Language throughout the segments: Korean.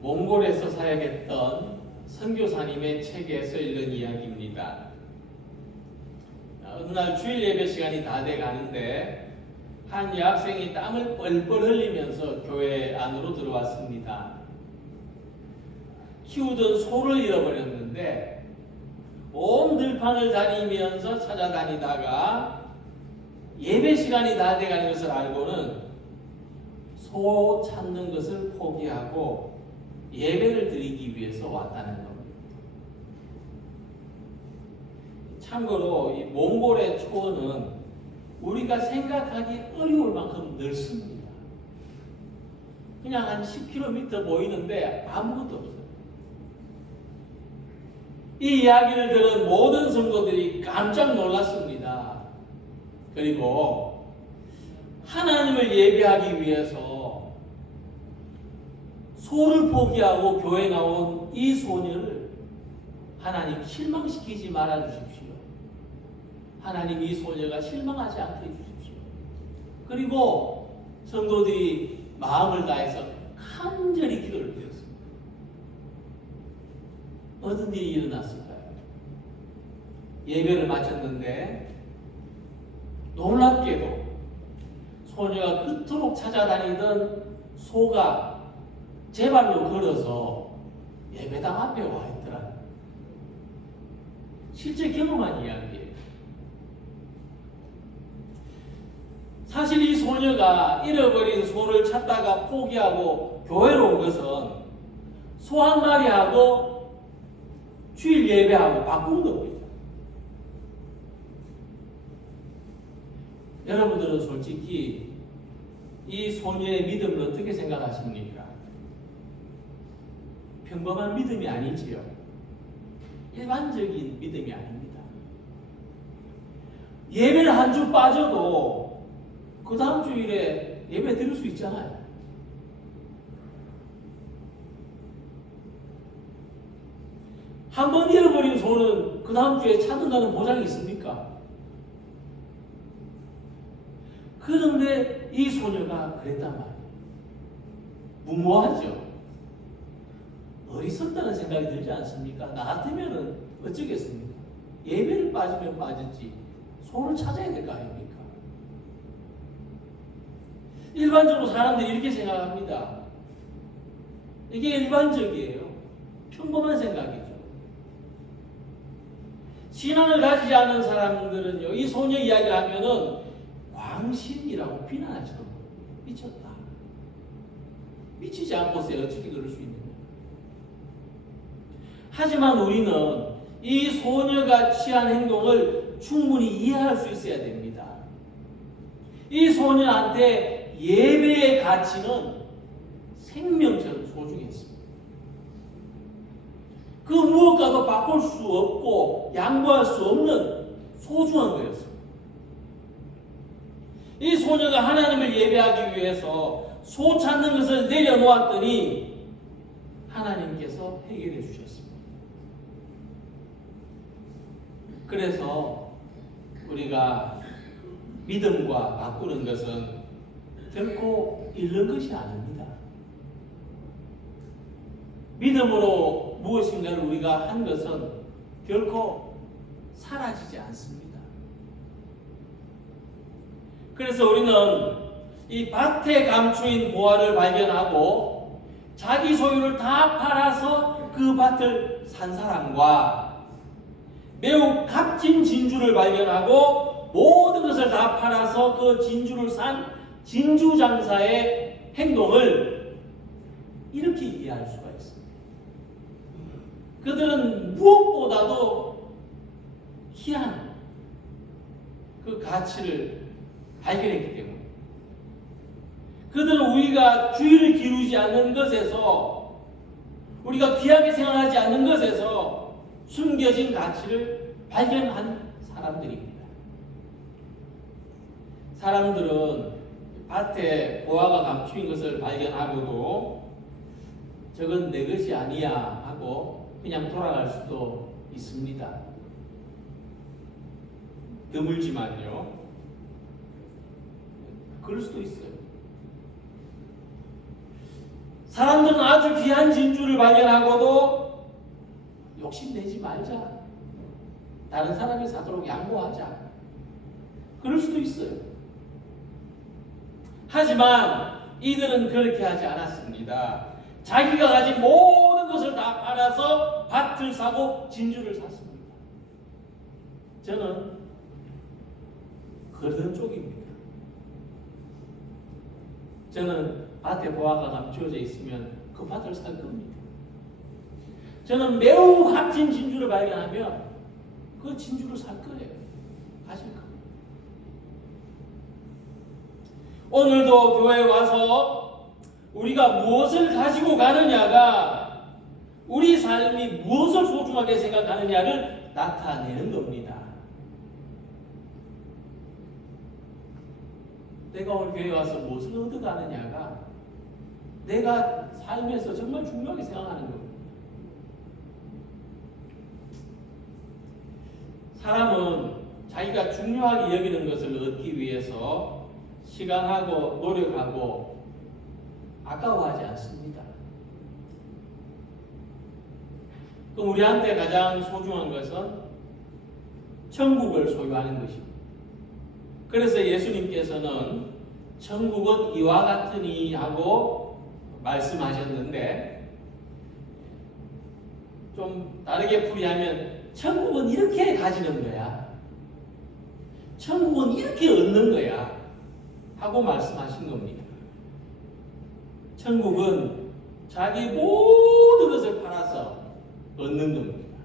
몽골에서 사역했던 선교사님의 책에서 읽은 이야기입니다. 어느 날 주일 예배 시간이 다 돼 가는데 한 여학생이 땀을 뻘뻘 흘리면서 교회 안으로 들어왔습니다. 키우던 소를 잃어버렸는데 온 들판을 다니면서 찾아다니다가 예배 시간이 다 돼가는 것을 알고는 소 찾는 것을 포기하고 예배를 드리기 위해서 왔다는 겁니다. 참고로 이 몽골의 초원은 우리가 생각하기 어려울 만큼 넓습니다. 그냥 한 10km 보이는데 아무것도 없어요. 이 이야기를 들은 모든 성도들이 깜짝 놀랐습니다. 그리고 하나님을 예배하기 위해서 소를 포기하고 교회에 나온 이 소녀를 하나님 실망시키지 말아 주십시오. 하나님 이 소녀가 실망하지 않게 해주십시오. 그리고 성도들이 마음을 다해서 간절히 기도를 드렸습니다. 어떤 일이 일어났을까요? 예배를 마쳤는데 놀랍게도 소녀가 그토록 찾아다니던 소가 제 발로 걸어서 예배당 앞에 와 있더라. 실제 경험한 이야기예요. 사실 이 소녀가 잃어버린 소를 찾다가 포기하고 교회로 온 것은 소 한 마리하고 주일 예배하고 바꾼 겁니다. 여러분들은 솔직히 이 소녀의 믿음을 어떻게 생각하십니까? 평범한 믿음이 아니지요. 일반적인 믿음이 아닙니다. 예배를 한 주 빠져도 그 다음 주일에 예배 드릴 수 있잖아요. 한 번 잃어버린 소는 그 다음 주에 찾는다는 보장이 있습니까? 그런데 이 소녀가 그랬단 말이에요. 무모하죠. 어리석다는 생각이 들지 않습니까? 나 같으면 어쩌겠습니까? 예배를 빠지면 빠졌지 소를 찾아야 될 거 아닙니까? 일반적으로 사람들이 이렇게 생각합니다. 이게 일반적이에요. 평범한 생각이죠. 신앙을 가지지 않은 사람들은요, 이 소녀 이야기를 하면은 광신이라고 비난하시는 거예요. 미쳤다. 미치지 않고서야 어떻게 그럴 수 있느냐. 하지만 우리는 이 소녀가 취한 행동을 충분히 이해할 수 있어야 됩니다. 이 소녀한테 예배의 가치는 생명처럼 소중했습니다. 그 무엇과도 바꿀 수 없고 양보할 수 없는 소중한 거였습니다. 이 소녀가 하나님을 예배하기 위해서 소 찾는 것을 내려놓았더니 하나님께서 해결해 주셨습니다. 그래서 우리가 믿음과 바꾸는 것은 결코 잃는 것이 아닙니다. 믿음으로 무엇인가를 우리가 한 것은 결코 사라지지 않습니다. 그래서 우리는 이 밭에 감추인 보화를 발견하고 자기 소유를 다 팔아서 그 밭을 산 사람과 매우 값진 진주를 발견하고 모든 것을 다 팔아서 그 진주를 산 진주 장사의 행동을 이렇게 이해할 수가 있습니다. 그들은 무엇보다도 희한 그 가치를 발견했기 때문에 그들은 우리가 주의를 기울이지 않는 것에서 우리가 귀하게 생각하지 않는 것에서 숨겨진 가치를 발견한 사람들입니다. 사람들은 밭에 보화가 감추인 것을 발견하고도 저건 내 것이 아니야 하고 그냥 돌아갈 수도 있습니다. 드물지만요. 그럴 수도 있어요. 사람들은 아주 귀한 진주를 발견하고도 욕심내지 말자. 다른 사람이 사도록 양보하자. 그럴 수도 있어요. 하지만 이들은 그렇게 하지 않았습니다. 자기가 가진 모든 것을 다 팔아서 밭을 사고 진주를 샀습니다. 저는 그런 쪽입니다. 저는 밭에 보화가 감추어져 있으면 그 밭을 살 겁니다. 저는 매우 값진 진주를 발견하면 그 진주를 살 거예요. 가질 겁니다. 오늘도 교회에 와서 우리가 무엇을 가지고 가느냐가 우리 삶이 무엇을 소중하게 생각하느냐를 나타내는 겁니다. 내가 오늘 교회에 와서 무엇을 얻어가느냐가 내가 삶에서 정말 중요하게 생각하는 겁니다. 사람은 자기가 중요하게 여기는 것을 얻기 위해서 시간하고 노력하고 아까워하지 않습니다. 그럼 우리한테 가장 소중한 것은 천국을 소유하는 것입니다. 그래서 예수님께서는 천국은 이와 같으니 하고 말씀하셨는데 좀 다르게 풀이하면 천국은 이렇게 가지는 거야. 천국은 이렇게 얻는 거야. 하고 말씀하신 겁니다. 천국은 자기 모든 것을 팔아서 얻는 겁니다.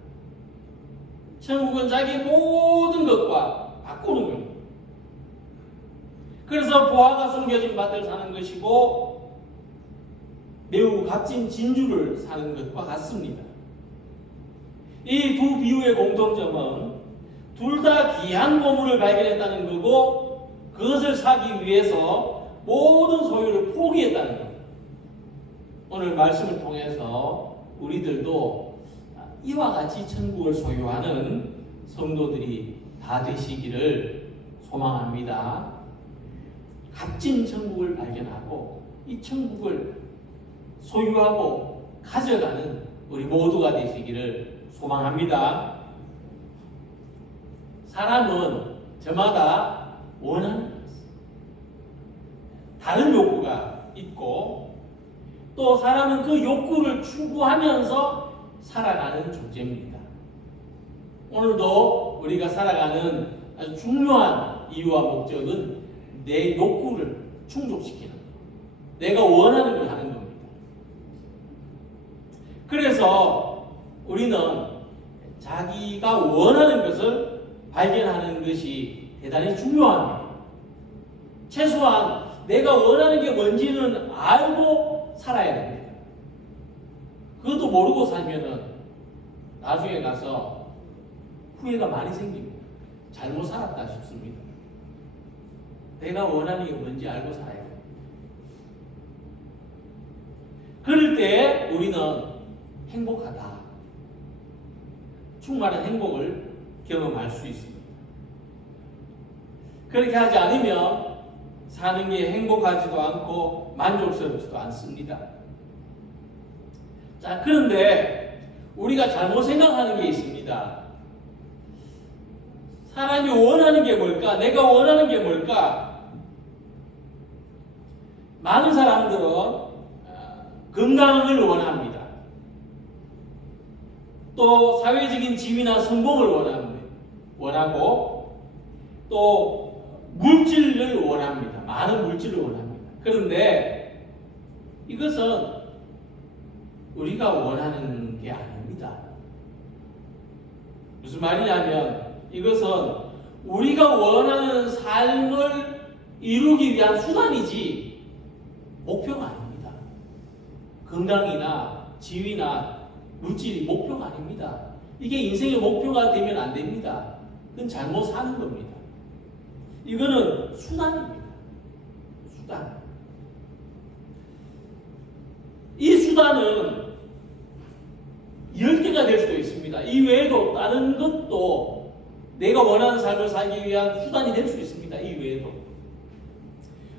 천국은 자기 모든 것과 바꾸는 겁니다. 그래서 보화가 숨겨진 밭을 사는 것이고 매우 값진 진주를 사는 것과 같습니다. 이 두 비유의 공통점은 둘 다 귀한 보물을 발견했다는 거고 그것을 사기 위해서 모든 소유를 포기했다는 겁니다. 오늘 말씀을 통해서 우리들도 이와 같이 천국을 소유하는 성도들이 다 되시기를 소망합니다. 값진 천국을 발견하고 이 천국을 소유하고 가져가는 우리 모두가 되시기를 소망합니다. 사람은 저마다 원하는 것, 다른 욕구가 있고 또 사람은 그 욕구를 추구하면서 살아가는 존재입니다. 오늘도 우리가 살아가는 아주 중요한 이유와 목적은 내 욕구를 충족시키는 것, 내가 원하는 걸 하는 겁니다. 그래서 우리는 자기가 원하는 것을 발견하는 것이 대단히 중요합니다. 최소한 내가 원하는 게 뭔지는 알고 살아야 됩니다. 그것도 모르고 살면은 나중에 가서 후회가 많이 생깁니다. 잘못 살았다 싶습니다. 내가 원하는 게 뭔지 알고 살아야 됩니다. 그럴 때 우리는 행복하다, 충만한 행복을 경험할 수 있습니다. 그렇게 하지 않으면 사는 게 행복하지도 않고 만족스럽지도 않습니다. 자, 그런데 우리가 잘못 생각하는 게 있습니다. 사람이 원하는 게 뭘까? 내가 원하는 게 뭘까? 많은 사람들은 건강을 원합니다. 또 사회적인 지위나 성공을 원하고 또 물질을 원합니다. 많은 물질을 원합니다. 그런데 이것은 우리가 원하는 게 아닙니다. 무슨 말이냐면 이것은 우리가 원하는 삶을 이루기 위한 수단이지 목표가 아닙니다. 건강이나 지위나 물질이 목표가 아닙니다. 이게 인생의 목표가 되면 안 됩니다. 그건 잘못 사는 겁니다. 이거는 수단입니다. 수단. 이 수단은 10개가 될 수도 있습니다. 이 외에도 다른 것도 내가 원하는 삶을 살기 위한 수단이 될 수 있습니다. 이 외에도.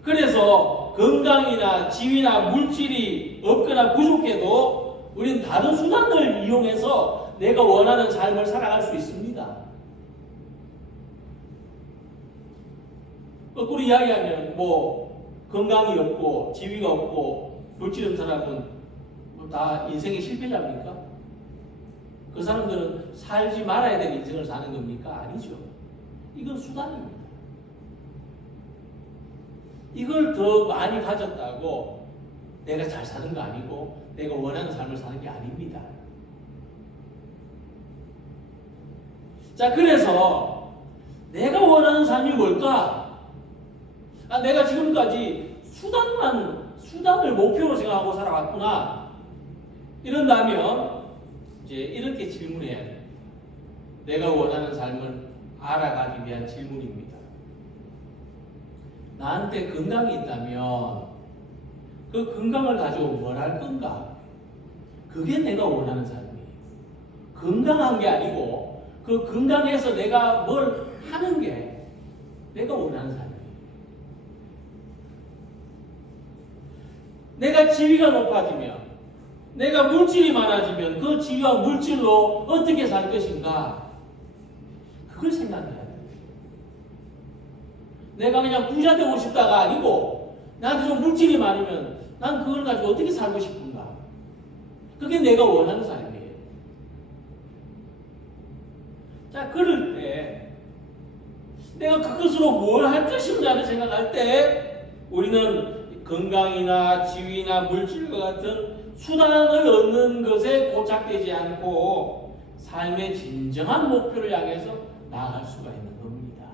그래서 건강이나 지위나 물질이 없거나 부족해도 우리는 다른 수단을 이용해서 내가 원하는 삶을 살아갈 수 있습니다. 거꾸로 이야기하면 건강이 없고 지위가 없고 물질 없는 사람은 다 인생의 실패자입니까? 그 사람들은 살지 말아야 될 인생을 사는 겁니까? 아니죠. 이건 수단입니다. 이걸 더 많이 가졌다고 내가 잘 사는 거 아니고 내가 원하는 삶을 사는 게 아닙니다. 자, 그래서 내가 원하는 삶이 뭘까? 내가 지금까지 수단을 목표로 생각하고 살아왔구나. 이런다면 이제 이렇게 질문해야 돼요. 내가 원하는 삶을 알아가기 위한 질문입니다. 나한테 건강이 있다면 그 건강을 가지고 뭘 할 건가? 그게 내가 원하는 삶이에요. 건강한 게 아니고 그 건강에서 내가 뭘 하는 게 내가 원하는 삶이에요. 내가 지위가 높아지면, 내가 물질이 많아지면 그 지위와 물질로 어떻게 살 것인가? 그걸 생각해야 돼요. 내가 그냥 부자 되고 싶다가 아니고 나한테 좀 물질이 많으면 난 그걸 가지고 어떻게 살고 싶은가? 그게 내가 원하는 삶이에요. 자, 그럴 때 내가 그것으로 뭘 할 것인가를 생각할 때 우리는 건강이나 지위나 물질과 같은 수단을 얻는 것에 고착되지 않고 삶의 진정한 목표를 향해서 나아갈 수가 있는 겁니다.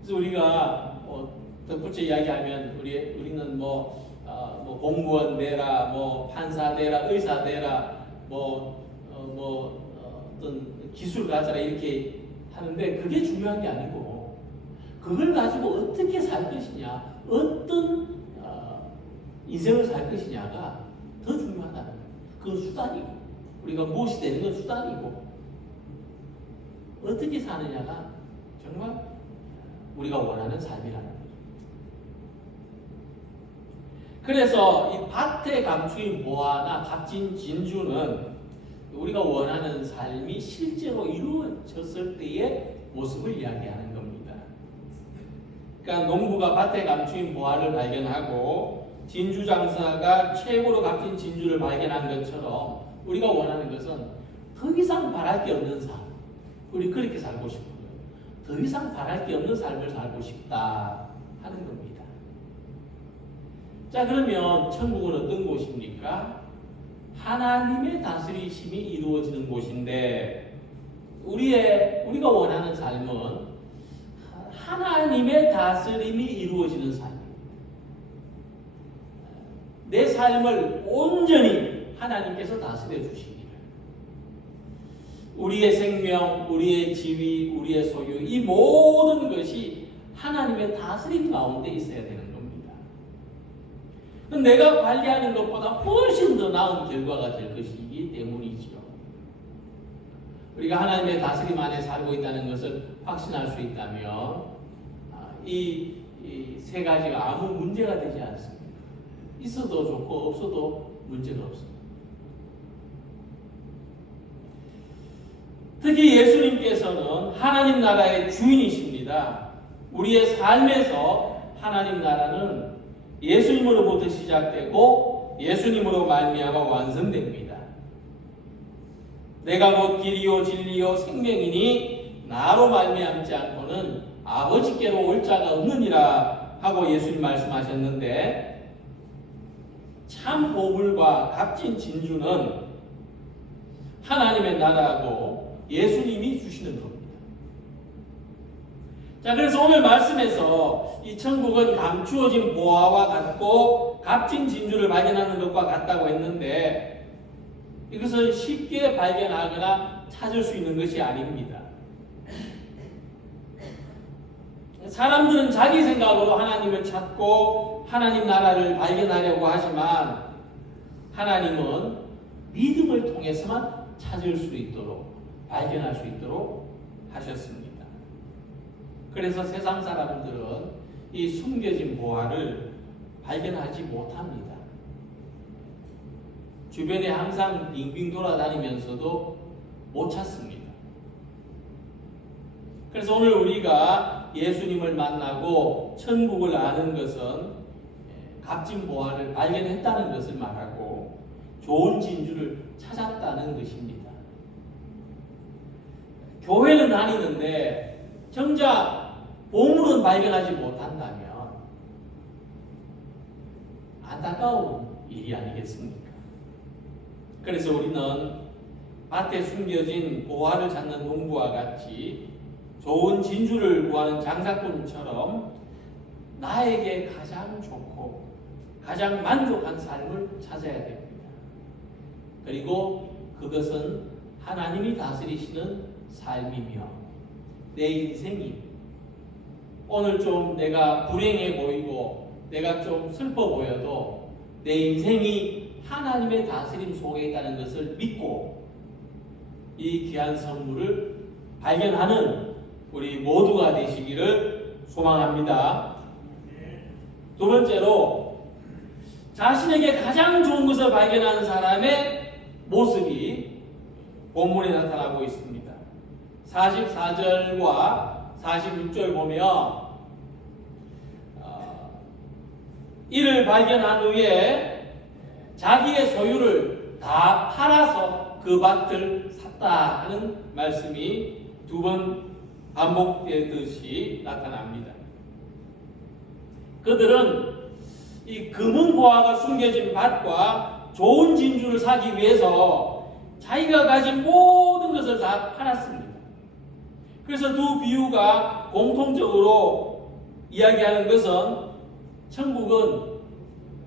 그래서 우리가 덧붙여 이야기하면 우리는 공무원 되라, 판사 되라, 의사 되라, 어떤 기술 가져라 이렇게 하는데 그게 중요한 게 아니고 그걸 가지고 어떻게 살 것이냐, 어떤 인생을 살 것이냐가 더 중요하다는 거예요. 그건 수단이고 우리가 무엇이 되는 건 수단이고 어떻게 사느냐가 정말 우리가 원하는 삶이라는 거죠. 그래서 이 밭에 감추인 보화나 값진 진주는 우리가 원하는 삶이 실제로 이루어졌을 때의 모습을 이야기하는 겁니다. 그러니까 농부가 밭에 감추인 보화를 발견하고 진주장사가 최고로 값진 진주를 발견한 것처럼 우리가 원하는 것은 더 이상 바랄 게 없는 삶. 우리 그렇게 살고 싶어요. 더 이상 바랄 게 없는 삶을 살고 싶다 하는 겁니다. 자, 그러면 천국은 어떤 곳입니까? 하나님의 다스리심이 이루어지는 곳인데 우리가 원하는 삶은 하나님의 다스림이 이루어지는 삶입니다. 내 삶을 온전히 하나님께서 다스려 주시기를. 우리의 생명, 우리의 지위, 우리의 소유 이 모든 것이 하나님의 다스림 가운데 있어야 되는 겁니다. 내가 관리하는 것보다 훨씬 더 나은 결과가 될 것이기 때문이죠. 우리가 하나님의 다스림 안에 살고 있다는 것을 확신할 수 있다면 이 세 가지가 아무 문제가 되지 않습니다. 있어도 좋고 없어도 문제가 없습니다. 특히 예수님께서는 하나님 나라의 주인이십니다. 우리의 삶에서 하나님 나라는 예수님으로부터 시작되고 예수님으로 말미암아 완성됩니다. 내가 곧 길이요 진리요 생명이니 나로 말미암지 않고는 아버지께로 올 자가 없느니라 하고 예수님 말씀하셨는데 참 보물과 값진 진주는 하나님의 나라고 예수님이 주시는 겁니다. 자, 그래서 오늘 말씀에서 이 천국은 감추어진 보화와 같고 값진 진주를 발견하는 것과 같다고 했는데 이것은 쉽게 발견하거나 찾을 수 있는 것이 아닙니다. 사람들은 자기 생각으로 하나님을 찾고 하나님 나라를 발견하려고 하지만 하나님은 믿음을 통해서만 찾을 수 있도록 발견할 수 있도록 하셨습니다. 그래서 세상 사람들은 이 숨겨진 보화를 발견하지 못합니다. 주변에 항상 빙빙 돌아다니면서도 못 찾습니다. 그래서 오늘 우리가 예수님을 만나고 천국을 아는 것은 값진 보화를 발견했다는 것을 말하고 좋은 진주를 찾았다는 것입니다. 교회는 다니는데 정작 보물은 발견하지 못한다면 안타까운 일이 아니겠습니까? 그래서 우리는 밭에 숨겨진 보화를 찾는 농부와 같이 좋은 진주를 구하는 장사꾼처럼 나에게 가장 좋고 가장 만족한 삶을 찾아야 됩니다. 그리고 그것은 하나님이 다스리시는 삶이며 내 인생이 오늘 좀 내가 불행해 보이고 내가 좀 슬퍼 보여도 내 인생이 하나님의 다스림 속에 있다는 것을 믿고 이 귀한 선물을 발견하는 우리 모두가 되시기를 소망합니다. 두 번째로 자신에게 가장 좋은 것을 발견하는 사람의 모습이 본문에 나타나고 있습니다. 44절과 46절 보면 이를 발견한 후에 자기의 소유를 다 팔아서 그 밭을 샀다 하는 말씀이 두 번 반복되듯이 나타납니다. 그들은 이 금은 보화가 숨겨진 밭과 좋은 진주를 사기 위해서 자기가 가진 모든 것을 다 팔았습니다. 그래서 두 비유가 공통적으로 이야기하는 것은 천국은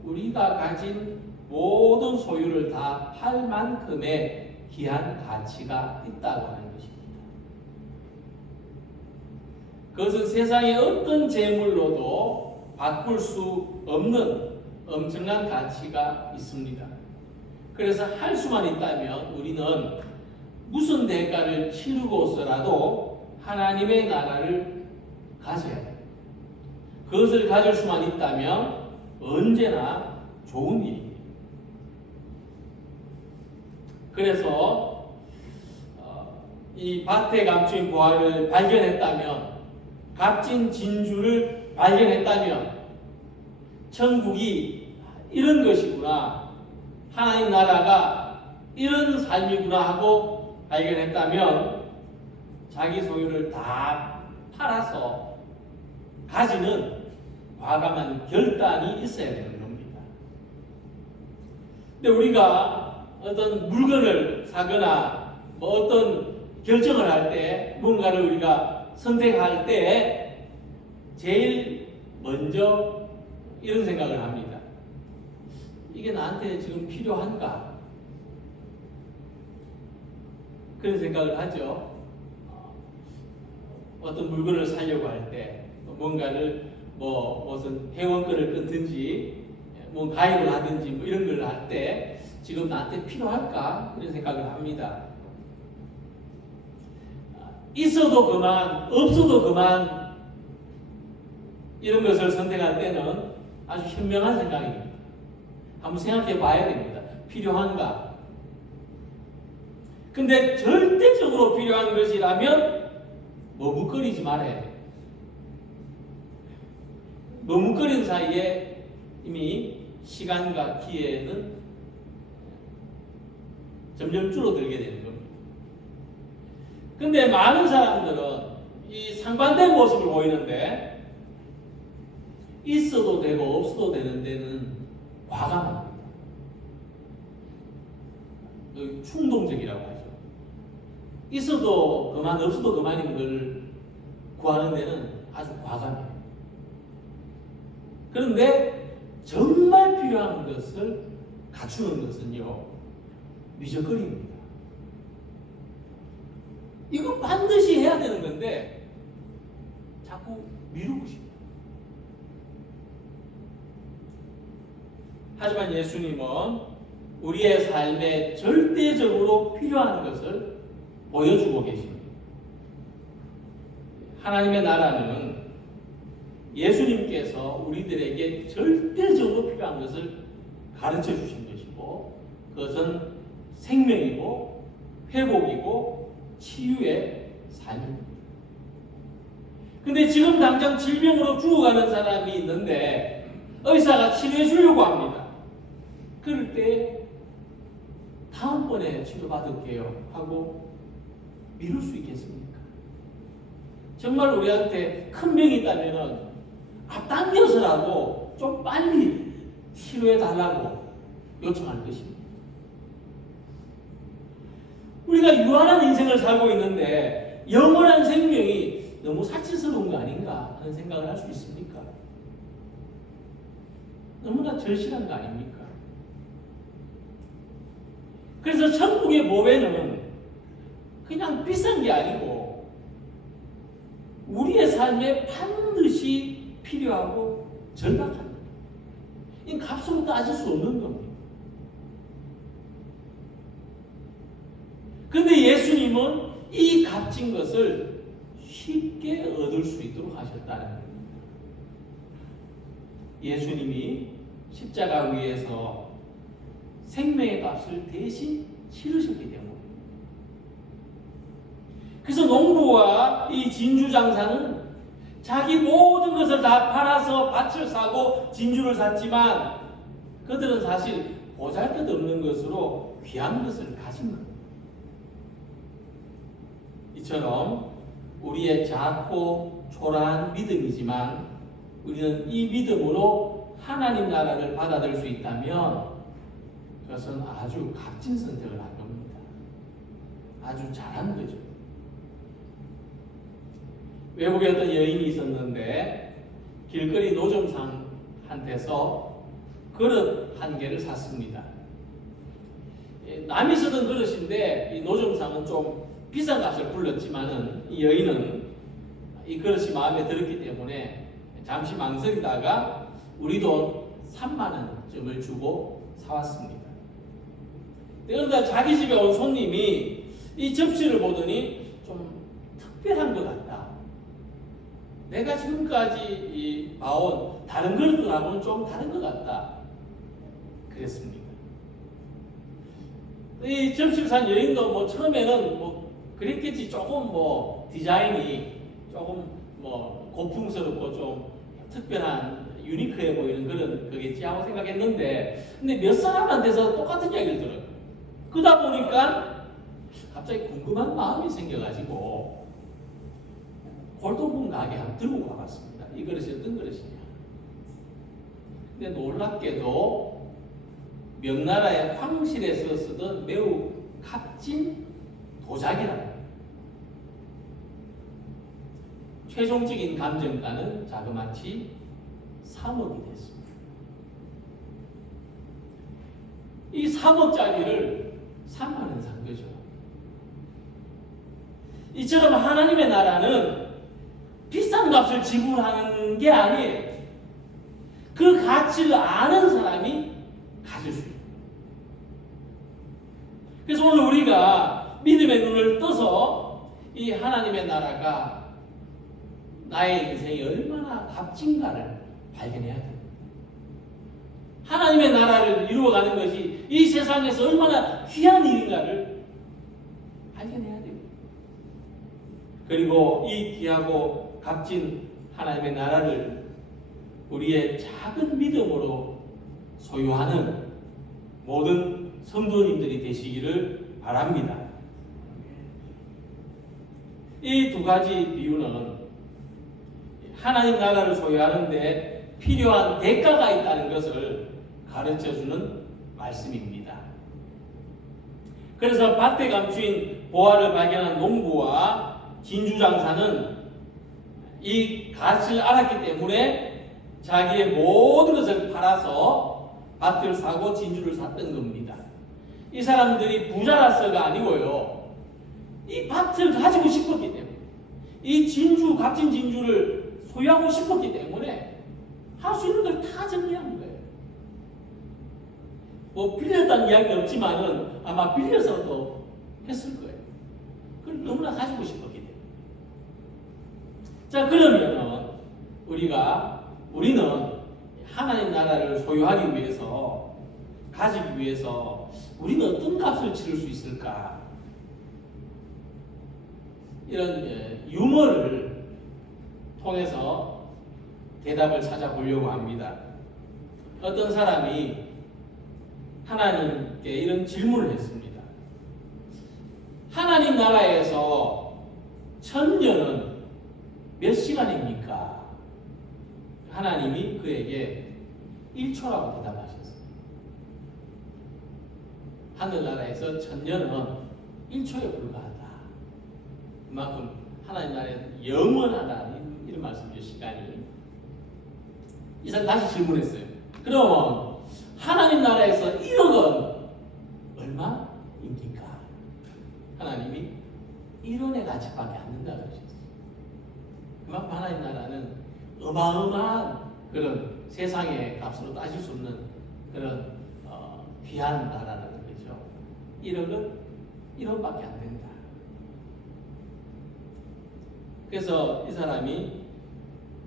우리가 가진 모든 소유를 다 팔 만큼의 귀한 가치가 있다고 하는 것입니다. 그것은 세상의 어떤 재물로도 바꿀 수 없는 엄청난 가치가 있습니다. 그래서 할 수만 있다면 우리는 무슨 대가를 치르고서라도 하나님의 나라를 가져야 됩니다. 그것을 가질 수만 있다면 언제나 좋은 일입니다. 그래서 이 밭에 감춘 보화를 발견했다면, 값진 진주를 발견했다면 천국이 이런 것이구나, 하나님 나라가 이런 삶이구나 하고 발견했다면 자기 소유를 다 팔아서 가지는 과감한 결단이 있어야 되는 겁니다. 근데 우리가 어떤 물건을 사거나 뭐 어떤 결정을 할 때, 뭔가를 우리가 선택할 때 제일 먼저 이런 생각을 합니다. 이게 나한테 지금 필요한가? 그런 생각을 하죠. 어떤 물건을 사려고 할 때, 뭔가를 무슨 회원권을 끊든지 뭐 가입을 하든지 뭐 이런 걸 할 때 지금 나한테 필요할까? 이런 생각을 합니다. 있어도 그만, 없어도 그만, 이런 것을 선택할 때는 아주 현명한 생각입니다. 한번 생각해 봐야 됩니다. 필요한가? 근데 절대적으로 필요한 것이라면 머뭇거리지 말아야 돼요. 머뭇거리는 사이에 이미 시간과 기회는 점점 줄어들게 되는 겁니다. 근데 많은 사람들은 이 상반된 모습을 보이는데, 있어도 되고 없어도 되는 데는 과감합니다. 충동적이라고 하죠. 있어도 그만, 없어도 그만인 걸 구하는 데는 아주 과감해요. 그런데 정말 필요한 것을 갖추는 것은요, 미적거립니다. 이건 반드시 해야 되는 건데 자꾸 미루고 싶어요. 하지만 예수님은 우리의 삶에 절대적으로 필요한 것을 보여주고 계십니다. 하나님의 나라는 예수님께서 우리들에게 절대적으로 필요한 것을 가르쳐 주신 것이고, 그것은 생명이고 회복이고 치유의 삶입니다. 근데 지금 당장 질병으로 죽어가는 사람이 있는데 의사가 치료해 주려고 합니다. 그럴 때 다음번에 치료받을게요 하고 미룰 수 있겠습니까? 정말 우리한테 큰 병이 있다면 앞당겨서라도 좀 빨리 치료해 달라고 요청할 것입니다. 우리가 유한한 인생을 살고 있는데 영원한 생명이 너무 사치스러운 거 아닌가 하는 생각을 할 수 있습니까? 너무나 절실한 거 아닙니까? 그래서 천국의 보배는 그냥 비싼 게 아니고 우리의 삶에 반드시 필요하고 절박한 겁니다. 이 값으로 따질 수 없는 겁니다. 그런데 예수님은 이 값진 것을 쉽게 얻을 수 있도록 하셨다는 겁니다. 예수님이 십자가 위에서 생명의 값을 대신 치르셨기 때문에. 그래서 농부와 이 진주 장사는 자기 모든 것을 다 팔아서 밭을 사고 진주를 샀지만 그들은 사실 보잘것없는 것으로 귀한 것을 가진 겁니다. 이처럼 우리의 작고 초라한 믿음이지만 우리는 이 믿음으로 하나님 나라를 받아들일 수 있다면 그것은 아주 값진 선택을 한 겁니다. 아주 잘한 거죠. 외국에 어떤 여인이 있었는데 길거리 노점상한테서 그릇 한 개를 샀습니다. 남이 쓰던 그릇인데 이 노점상은 좀 비싼 값을 불렀지만은 이 여인은 이 그릇이 마음에 들었기 때문에 잠시 망설이다가 우리 돈 3만 원쯤을 주고 사왔습니다. 그러다 자기 집에 온 손님이 이 접시를 보더니 좀 특별한 것 같다. 내가 지금까지 봐온 다른 그릇들하고는 좀 다른 것 같다. 그랬습니다. 이 접시를 산 여인도 뭐 처음에는 뭐 그랬겠지. 조금 뭐 디자인이 조금 뭐 고풍스럽고 좀 특별한 유니크해 보이는 그런 거겠지 하고 생각했는데 근데 몇 사람한테서 똑같은 이야기를 들어요. 그러다 보니까 갑자기 궁금한 마음이 생겨가지고 골동품 가게 한번 들고 가봤습니다. 이 그릇이 어떤 그릇이냐. 근데 놀랍게도 명나라의 황실에서 쓰던 매우 값진 도자기랍니다. 최종적인 감정가는 자그마치 3억이 됐습니다. 이 3억짜리를 3만 원 산 거죠. 이처럼 하나님의 나라는 비싼 값을 지불하는 게 아니에요. 그 가치를 아는 사람이 가질 수 있어요. 그래서 오늘 우리가 믿음의 눈을 떠서 이 하나님의 나라가 나의 인생이 얼마나 값진가를 발견해야 돼요. 하나님의 나라를 이루어가는 것이 이 세상에서 얼마나 귀한 일인가를 발견해야 돼요. 그리고 이 귀하고 값진 하나님의 나라를 우리의 작은 믿음으로 소유하는 모든 성도님들이 되시기를 바랍니다. 이 두 가지 비유는 하나님 나라를 소유하는데 필요한 대가가 있다는 것을 가르쳐주는 말씀입니다. 그래서 밭에 감추인 보화를 발견한 농부와 진주장사는 이 가치를 알았기 때문에 자기의 모든 것을 팔아서 밭을 사고 진주를 샀던 겁니다. 이 사람들이 부자라서가 아니고요. 이 밭을 가지고 싶었기 때문에 이 진주, 값진 진주를 소유하고 싶었기 때문에 할 수 있는 걸 다 정리한 거예요. 뭐 빌렸다는 이야기는 없지만은 아마 빌려서도 했을 거예요. 그걸 너무나 가지고 싶었기 때문에. 자, 그러면 우리는 하나님 나라를 소유하기 위해서, 가지기 위해서 우리는 어떤 값을 치를 수 있을까? 이런 유머를 통해서 대답을 찾아보려고 합니다. 어떤 사람이 하나님께 이런 질문을 했습니다. 하나님 나라에서 1000년은 몇 시간입니까? 하나님이 그에게 1초라고 대답하셨어요. 하늘나라에서 1000년은 1초에 불과하다. 그만큼 하나님 나라에는 영원하다. 이런 말씀이죠, 시간이. 이 사람 다시 질문했어요. 그럼 하나님 나라에서 1억은 얼마입니까? 하나님이 1원의 가치밖에 안 된다고 하셨어요. 그만큼 하나님 나라는 어마어마한 그런 세상의 값으로 따질 수 없는 그런 귀한 나라라는 거죠. 1억은 1원밖에 안 된다. 그래서 이 사람이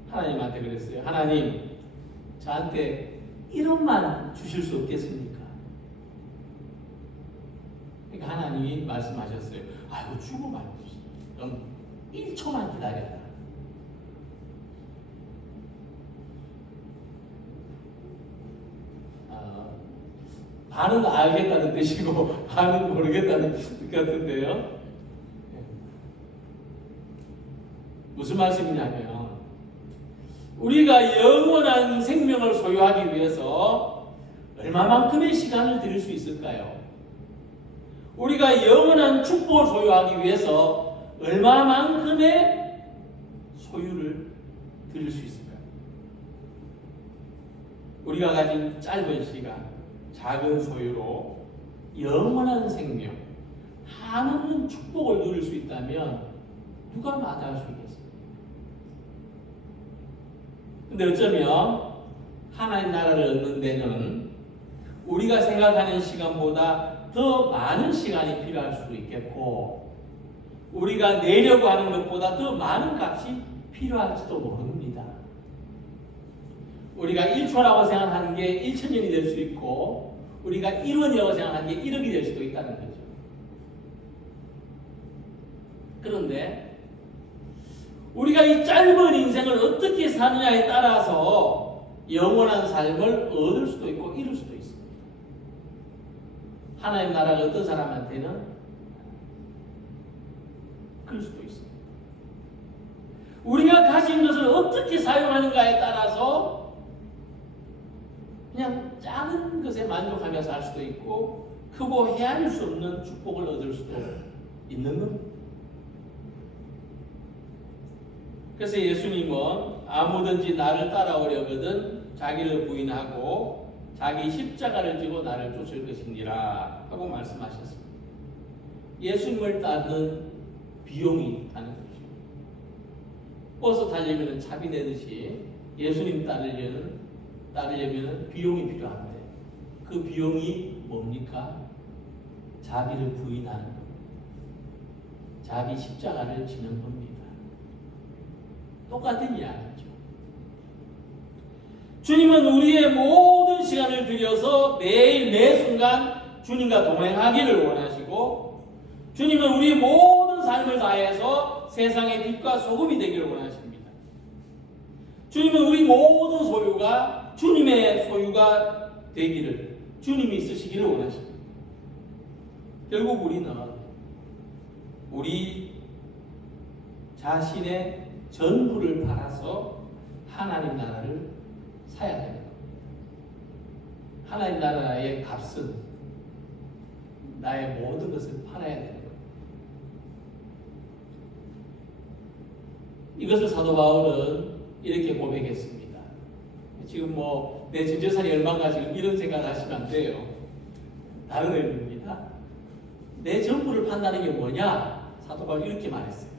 하나님한테 그랬어요. 하나님, 저한테 1원만 주실 수 없겠습니까? 그러니까 하나님이 말씀하셨어요. 아이고, 주고 말고지. 그럼 1초만 기다려라. 반은 알겠다는 뜻이고 반은 모르겠다는 뜻 같은데요. 무슨 말씀이냐면, 우리가 영원한 생명을 소유하기 위해서 얼마만큼의 시간을 드릴 수 있을까요? 우리가 영원한 축복을 소유하기 위해서 얼마만큼의 소유를 드릴 수 있을까요? 우리가 가진 짧은 시간, 작은 소유로 영원한 생명, 한없는 축복을 누릴 수 있다면 누가 마다할 수 있겠습니까? 근데 어쩌면 하나님 나라를 얻는 데는 우리가 생각하는 시간보다 더 많은 시간이 필요할 수도 있겠고, 우리가 내려고 하는 것보다 더 많은 값이 필요할지도 모릅니다. 우리가 1초라고 생각하는 게 1000년이 될 수 있고, 우리가 1원이라고 생각하는 게 1억이 될 수도 있다는 거죠. 그런데 우리가 이 짧은 인생을 어떻게 사느냐에 따라서 영원한 삶을 얻을 수도 있고 잃을 수도 있습니다. 하나님 나라가 어떤 사람한테는 그럴 수도 있습니다. 우리가 가진 것을 어떻게 사용하는가에 따라서 그냥 작은 것에 만족하며 살 수도 있고, 크고 헤아릴 수 없는 축복을 얻을 수도 있는 겁니다. 그래서 예수님은 아무든지 나를 따라오려거든 자기를 부인하고 자기 십자가를 지고 나를 쫓을 것이니라 하고 말씀하셨습니다. 예수님을 따르는 비용이 있다는 거죠. 버스 타려면 차비 내듯이 예수님 따르려면 비용이 필요한데, 그 비용이 뭡니까? 자기를 부인하는 겁니다. 자기 십자가를 지는 겁니다. 똑같은 이야기죠. 주님은 우리의 모든 시간을 들여서 매일 매 순간 주님과 동행하기를 원하시고, 주님은 우리의 모든 삶을 다해서 세상의 빛과 소금이 되기를 원하십니다. 주님은 우리 모든 소유가 주님의 소유가 되기를, 주님이 쓰시기를 원하십니다. 결국 우리는 우리 자신의 전부를 팔아서 하나님 나라를 사야 됩니다. 하나님 나라의 값은 나의 모든 것을 팔아야 되는 겁니다. 이것을 사도 바울은 이렇게 고백했습니다. 지금 내 전 재산이 얼마인가 지금 이런 생각을 하시면 안 돼요. 다른 의미입니다. 내 전부를 판다는 게 뭐냐? 사도 바울이 이렇게 말했어요.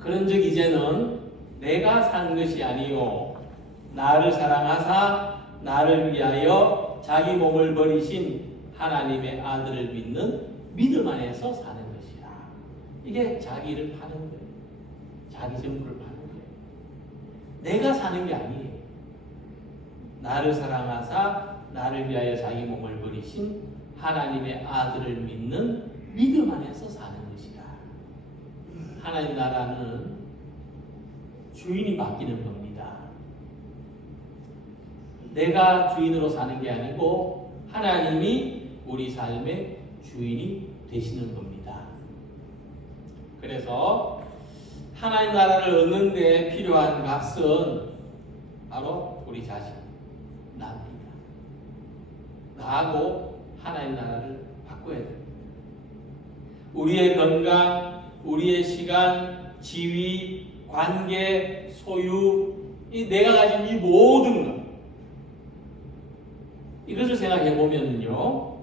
그런즉 이제는 내가 산 것이 아니요 나를 사랑하사 나를 위하여 자기 몸을 버리신 하나님의 아들을 믿는 믿음 안에서 사는 것이라. 이게 자기를 파는 거예요. 자기 전부를 파는 거예요. 내가 사는 게 아니에요. 나를 사랑하사 나를 위하여 자기 몸을 버리신 하나님의 아들을 믿는 믿음 안에서 사는 것이다. 하나님 나라는 주인이 바뀌는 겁니다. 내가 주인으로 사는 게 아니고 하나님이 우리 삶의 주인이 되시는 겁니다. 그래서 하나님 나라를 얻는 데 필요한 값은 바로 우리 자신, 나입니다. 나하고 하나님 나라를 바꿔야 됩니다. 우리의 건강, 우리의 시간, 지위, 관계, 소유, 이 내가 가진 이 모든 것, 이것을 생각해 보면요,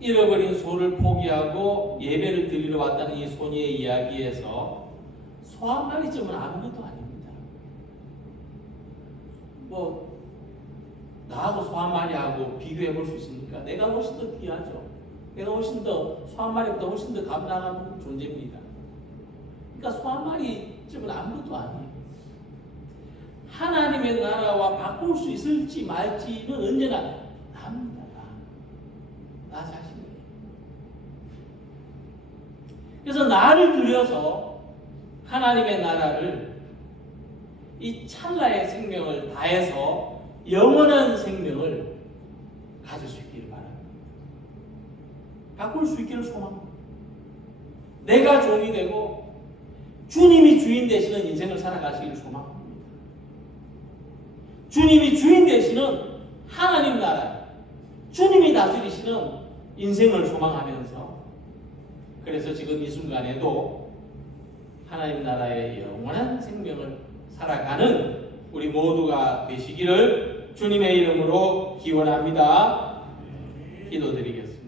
잃어버린 소를 포기하고 예배를 드리러 왔다는 이 소녀의 이야기에서 소 한 마리쯤은 아무것도 아닙니다. 뭐 나하고 소 한 마리하고 비교해 볼 수 있습니까? 내가 훨씬 더 귀하죠. 내가 훨씬 더 소 한 마리보다 훨씬 더 값 나가는 존재입니다. 그러니까 소 한 마리쯤은 아무것도 아니에요. 하나님의 나라와 바꿀 수 있을지 말지는 언제나 나입니다. 나 자신이에요. 그래서 나를 들여서 하나님의 나라를 이 찰나의 생명을 다해서 영원한 생명을 가질 수 있기를 바랍니다. 바꿀 수 있기를 소망합니다. 내가 종이 되고 주님이 주인 되시는 인생을 살아가시기를 소망합니다. 주님이 주인 되시는 하나님 나라, 주님이 다스리시는 인생을 소망하면서, 그래서 지금 이 순간에도 하나님 나라의 영원한 생명을 살아가는 우리 모두가 되시기를 주님의 이름으로 기원합니다. 기도드리겠습니다.